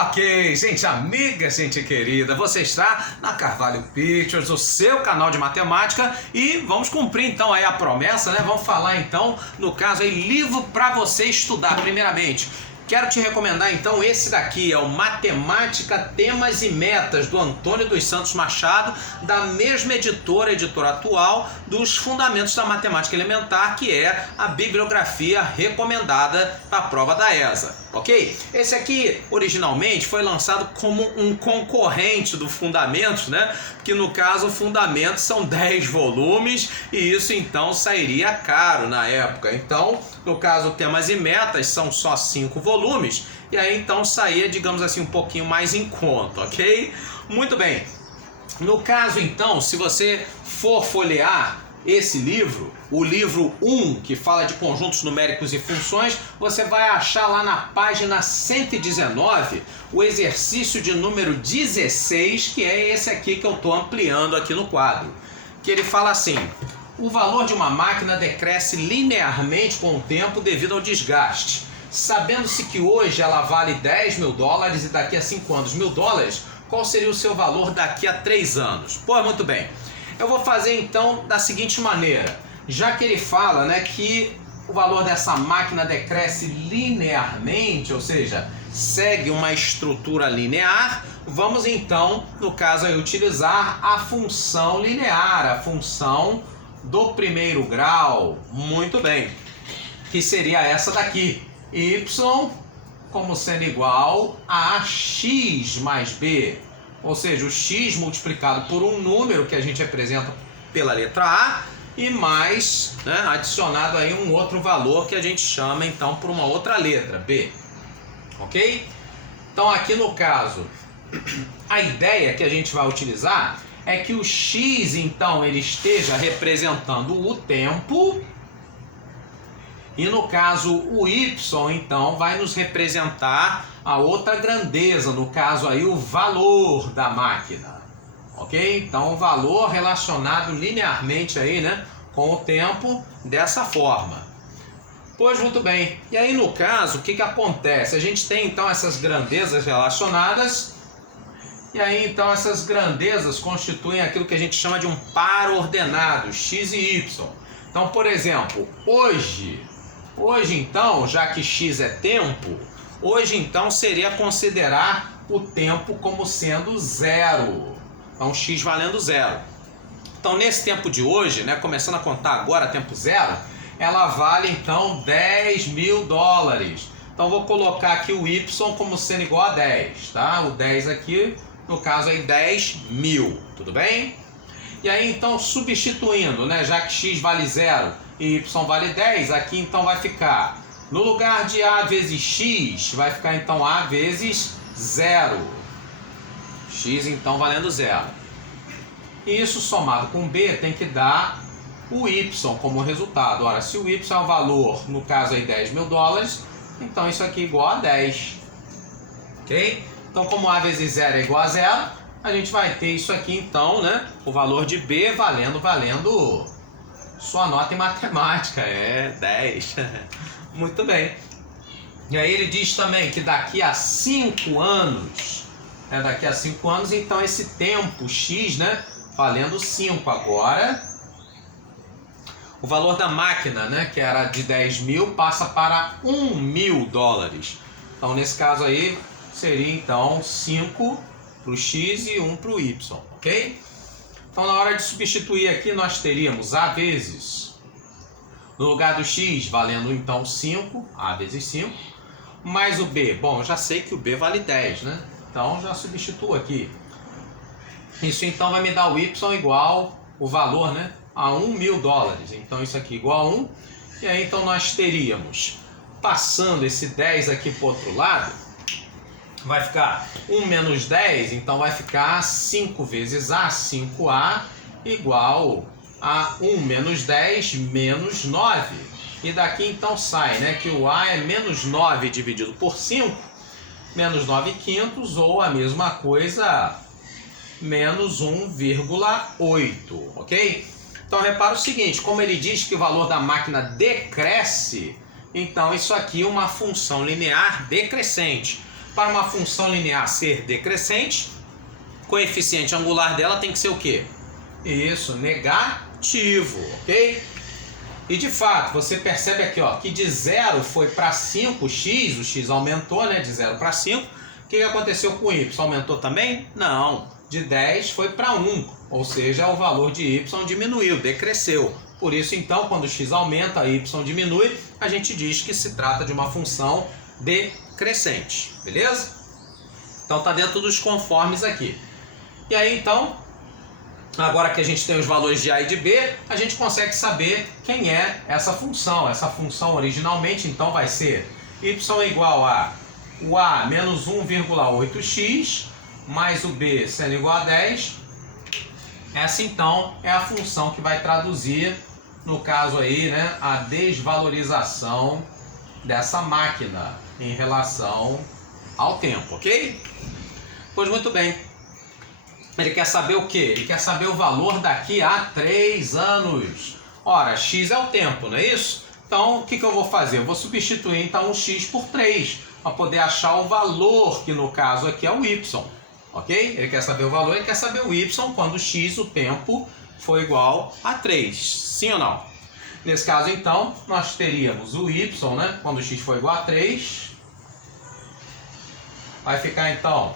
Ok, gente amiga, gente querida, você está na Carvalho Pictures, o seu canal de matemática, e vamos cumprir então aí a promessa, né? Vamos falar então, no caso aí, livro para você estudar. Primeiramente, quero te recomendar então esse daqui, é o Matemática, Temas e Metas, do Antônio dos Santos Machado, da mesma editora atual dos Fundamentos da Matemática Elementar, que é a bibliografia recomendada para a prova da ESA, ok? Esse aqui, originalmente, foi lançado como um concorrente do Fundamentos, né? Que no caso, Fundamentos são 10 volumes e isso então sairia caro na época. Então, no caso, Temas e Metas são só 5 volumes e aí então saía, digamos assim, um pouquinho mais em conta, ok? Muito bem. No caso, então, se você for folhear esse livro, o livro 1, que fala de conjuntos numéricos e funções, você vai achar lá na página 119 o exercício de número 16, que é esse aqui que eu estou ampliando aqui no quadro. Que ele fala assim: o valor de uma máquina decresce linearmente com o tempo devido ao desgaste. Sabendo-se que hoje ela vale 10 mil dólares e daqui a 5 anos $1.000, qual seria o seu valor daqui a 3 anos? Pô, muito bem. Eu vou fazer então da seguinte maneira. Já que ele fala, né, que o valor dessa máquina decresce linearmente, ou seja, segue uma estrutura linear, vamos então, no caso aí, utilizar a função linear, a função do primeiro grau. Muito bem. Que seria essa daqui. Y como sendo igual a x mais b. Ou seja, o x multiplicado por um número que a gente representa pela letra A e mais, né, adicionado aí um outro valor que a gente chama então por uma outra letra, B. Ok? Então aqui no caso, a ideia que a gente vai utilizar é que o x então ele esteja representando o tempo e no caso o y então vai nos representar a outra grandeza, no caso aí o valor da máquina, ok? Então o valor relacionado linearmente aí, né, com o tempo dessa forma. Pois muito bem, e aí no caso o que acontece? A gente tem então essas grandezas relacionadas e aí então essas grandezas constituem aquilo que a gente chama de um par ordenado, x e y. Então, por exemplo, hoje então, já que x é tempo, hoje então seria considerar o tempo como sendo 0. Então x valendo 0. Então nesse tempo de hoje, né, começando a contar agora tempo 0, ela vale então 10 mil dólares. Então vou colocar aqui o y como sendo igual a 10, tá? O 10 aqui, no caso aí 10 mil, tudo bem? E aí então substituindo, né, já que x vale 0 e y vale 10, aqui então vai ficar, no lugar de a vezes x, vai ficar então a vezes 0. X então valendo 0. E isso somado com b tem que dar o y como resultado. Ora, se o y é o valor, no caso aí 10 mil dólares, então isso aqui é igual a 10. Ok? Então como a vezes 0 é igual a 0, a gente vai ter isso aqui então, né? O valor de b valendo sua nota em matemática, é 10. Muito bem. E aí ele diz também que daqui a 5 anos, daqui a 5 anos, então esse tempo x, né, valendo 5 agora, o valor da máquina, né, que era de 10 mil, passa para 1 mil dólares. Então nesse caso aí seria então 5 para o x e 1 para o y, ok? Então na hora de substituir aqui nós teríamos a vezes, no lugar do x valendo então 5, a vezes 5, mais o b. Bom, já sei que o b vale 10, né? Então já substituo aqui. Isso então vai me dar o y igual, o valor, né, a 1 mil dólares. Então isso aqui igual a 1. E aí então nós teríamos, passando esse 10 aqui para o outro lado, vai ficar 1 menos 10, então vai ficar 5 vezes A, 5A, igual a 1 menos 10 menos 9. E daqui então sai, né, que o A é menos 9 dividido por 5, menos 9 quintos, ou a mesma coisa, menos 1,8, ok? Então repara o seguinte, como ele diz que o valor da máquina decresce, então isso aqui é uma função linear decrescente. para uma função linear ser decrescente, coeficiente angular dela tem que ser o quê? Isso, negativo, ok? E de fato, você percebe aqui, ó, que de 0 foi para 5x, o x aumentou, né, de 0 para 5. O que aconteceu com o y? Aumentou também? Não. De 10 foi para 1, ou seja, o valor de y diminuiu, decresceu. Por isso, então, quando o x aumenta, y diminui, a gente diz que se trata de uma função decrescente, beleza? Então tá dentro dos conformes aqui. E aí, então, agora que a gente tem os valores de a e de b, a gente consegue saber quem é essa função. Essa função originalmente, então, vai ser y igual a o a menos 1,8x mais o b sendo igual a 10. Essa, então, é a função que vai traduzir, no caso aí, né, a desvalorização dessa máquina em relação ao tempo, ok? Pois muito bem. Ele quer saber o quê? Ele quer saber o valor daqui a 3 anos. Ora, x é o tempo, não é isso? Então, o que eu vou fazer? Eu vou substituir, então, o x por 3, para poder achar o valor, que no caso aqui é o y. Ok? Ele quer saber o valor, ele quer saber o y quando x, o tempo, for igual a 3. Sim ou não? Nesse caso, então, nós teríamos o y, né? Quando x for igual a 3. Vai ficar, então,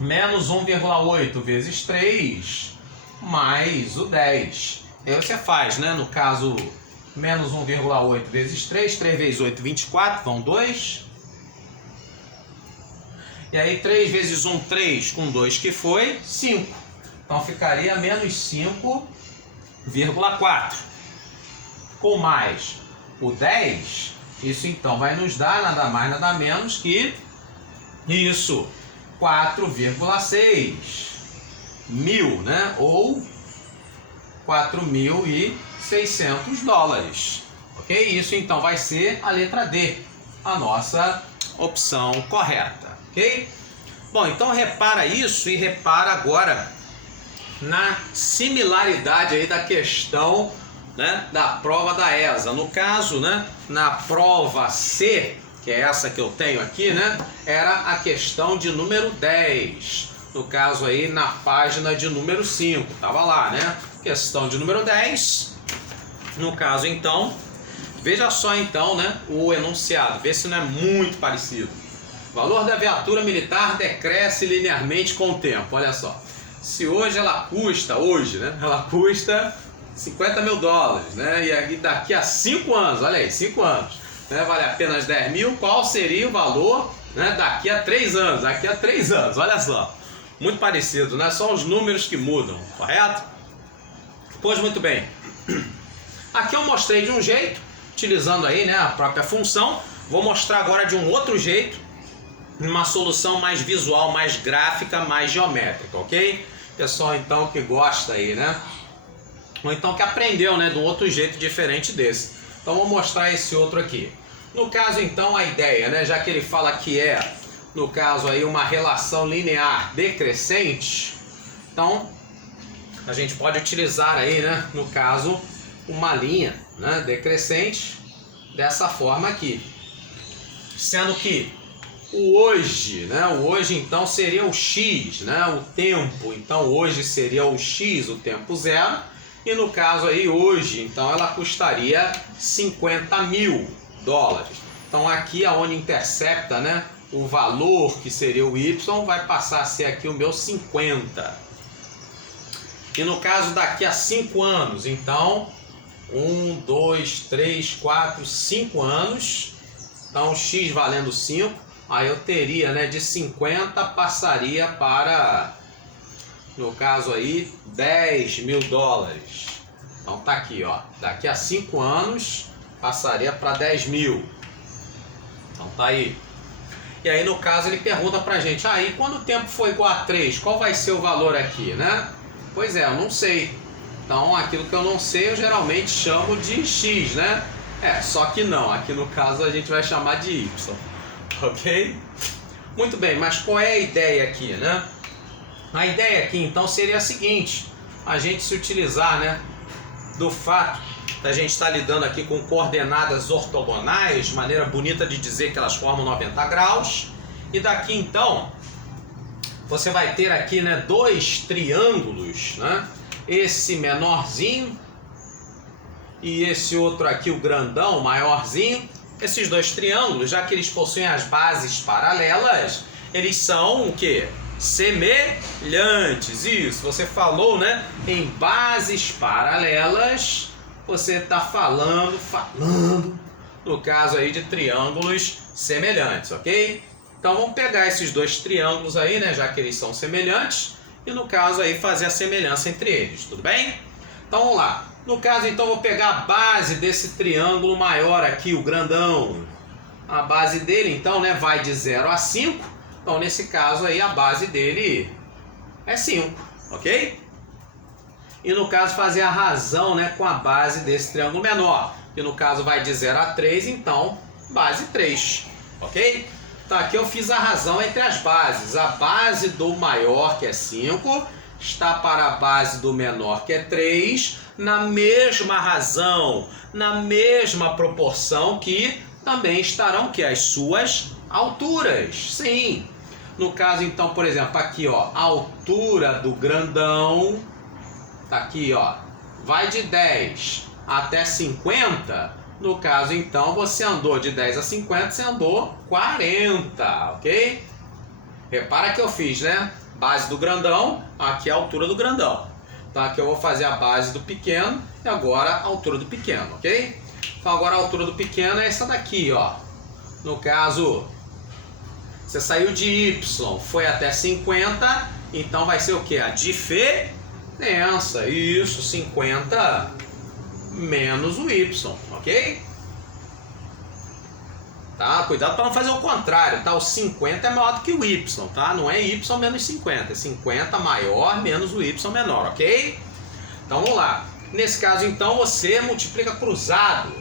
menos 1,8 vezes 3, mais o 10. E aí você faz, né? No caso, menos 1,8 vezes 3, 3 vezes 8, 24, vão 2. E aí 3 vezes 1, 3, com 2 que foi, 5. Então ficaria menos 5,4. Com mais o 10, isso então vai nos dar nada mais, nada menos que isso, 4,6 mil, né? Ou 4.600 dólares. Ok? Isso então vai ser a letra D, a nossa opção correta. Ok? Bom, então repara isso e repara agora na similaridade aí da questão, né, da prova da ESA. No caso, né, na prova C, que é essa que eu tenho aqui, né, era a questão de número 10. No caso aí, na página de número 5, estava lá, né? Questão de número 10. No caso, então, veja só então, né, o enunciado, vê se não é muito parecido. O valor da viatura militar decresce linearmente com o tempo. Olha só. Se hoje ela custa, né? Ela custa 50 mil dólares, né? E daqui a 5 anos, olha aí, 5 anos, né, vale apenas 10 mil, qual seria o valor, né, daqui a 3 anos? Daqui a 3 anos, olha só. Muito parecido, né? Só os números que mudam, correto? Pois muito bem. Aqui eu mostrei de um jeito, utilizando aí, né, a própria função. Vou mostrar agora de um outro jeito, uma solução mais visual, mais gráfica, mais geométrica, ok? Pessoal, então, que gosta aí, né? Ou então que aprendeu, né, de um outro jeito diferente desse. Então, vou mostrar esse outro aqui. No caso, então, a ideia, né, já que ele fala que é, no caso aí, uma relação linear decrescente, então, a gente pode utilizar aí, né, no caso, uma linha, né, decrescente dessa forma aqui. Sendo que o hoje, né? O hoje então seria o x, né? O tempo, então hoje seria o x, o tempo zero. E no caso aí hoje, então ela custaria 50 mil dólares. Então aqui aonde intercepta, né, o valor que seria o y, vai passar a ser aqui o meu 50. E no caso daqui a 5 anos, então 1, 2, 3, 4, 5 anos. Então x valendo 5. Aí eu teria, né, de 50 passaria para, no caso aí, 10 mil dólares. Então tá aqui, ó. Daqui a 5 anos passaria para 10 mil. Então tá aí. E aí no caso ele pergunta pra gente, e quando o tempo for igual a 3, qual vai ser o valor aqui, né? Pois é, eu não sei. Então aquilo que eu não sei eu geralmente chamo de x, né? Só que não. Aqui no caso a gente vai chamar de y. Ok? Muito bem, mas qual é a ideia aqui, né? A ideia aqui então seria a seguinte: a gente se utilizar, né, do fato da gente estar lidando aqui com coordenadas ortogonais, maneira bonita de dizer que elas formam 90 graus, E daqui então, você vai ter aqui, né, dois triângulos, né? Esse menorzinho e esse outro aqui, o grandão, maiorzinho. Esses dois triângulos, já que eles possuem as bases paralelas, eles são o quê? Semelhantes. Isso, você falou, né? Em bases paralelas, você está falando, no caso aí de triângulos semelhantes, ok? Então vamos pegar esses dois triângulos aí, né? Já que eles são semelhantes, e no caso aí fazer a semelhança entre eles, tudo bem? Então vamos lá. No caso então vou pegar a base desse triângulo maior aqui, o grandão. A base dele então, né, vai de 0 a 5. Então nesse caso aí a base dele é 5, ok? E no caso fazer a razão, né, com a base desse triângulo menor. Que no caso vai de 0 a 3, então base 3, ok? Então aqui eu fiz a razão entre as bases. A base do maior, que é 5, está para a base do menor, que é 3, na mesma razão, na mesma proporção que também estarão que as suas alturas. Sim. No caso então, por exemplo, aqui ó, a altura do grandão tá aqui ó, vai de 10 até 50. No caso então, você andou de 10 a 50, você andou 40, ok? Repara que eu fiz, né? Base do grandão, aqui é a altura do grandão. Então aqui eu vou fazer a base do pequeno e agora a altura do pequeno, ok? Então agora a altura do pequeno é essa daqui, ó. No caso, você saiu de Y, foi até 50, então vai ser o que? A diferença. Isso, 50 menos o Y, ok? Tá? Cuidado para não fazer o contrário, tá? O 50 é maior do que o Y, tá? Não é Y menos 50, é 50 maior menos o Y menor, ok? Então vamos lá. Nesse caso então você multiplica cruzado,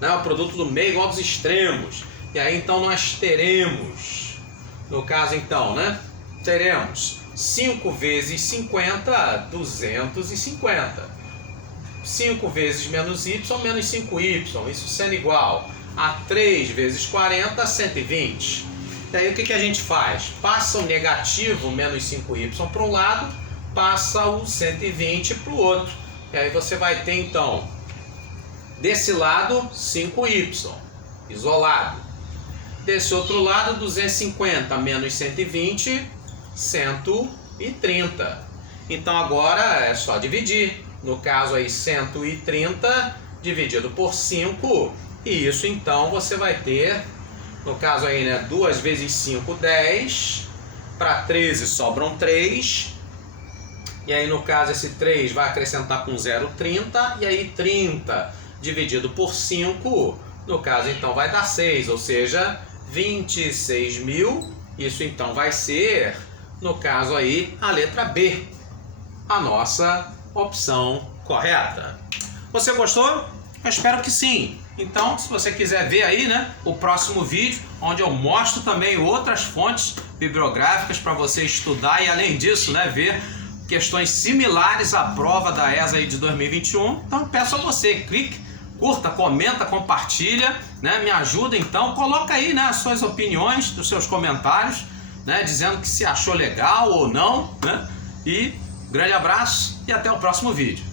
né? O produto do meio igual dos extremos. E aí então nós teremos, no caso então, né? Teremos 5 vezes 50, 250. 5 vezes menos Y menos 5Y, isso sendo igual a 3 vezes 40, 120. Daí o que a gente faz? Passa o negativo, menos 5y para um lado, passa o 120 para o outro. E aí você vai ter então, desse lado, 5y, isolado. Desse outro lado, 250 menos 120, 130. Então agora é só dividir. No caso aí, 130 dividido por 5. E isso então você vai ter, no caso aí, né, 2 vezes 5, 10, para 13 sobram 3, e aí no caso esse 3 vai acrescentar com 0, 30, e aí 30 dividido por 5, no caso então vai dar 6, ou seja, 26.000, isso então vai ser, no caso aí, a letra B, a nossa opção correta. Você gostou? Eu espero que sim. Então, se você quiser ver aí, né, o próximo vídeo, onde eu mostro também outras fontes bibliográficas para você estudar e, além disso, né, ver questões similares à prova da ESA aí de 2021. Então, peço a você, clique, curta, comenta, compartilha, né, me ajuda então, coloca aí, né, as suas opiniões, os seus comentários, né, dizendo que se achou legal ou não, né, e grande abraço e até o próximo vídeo.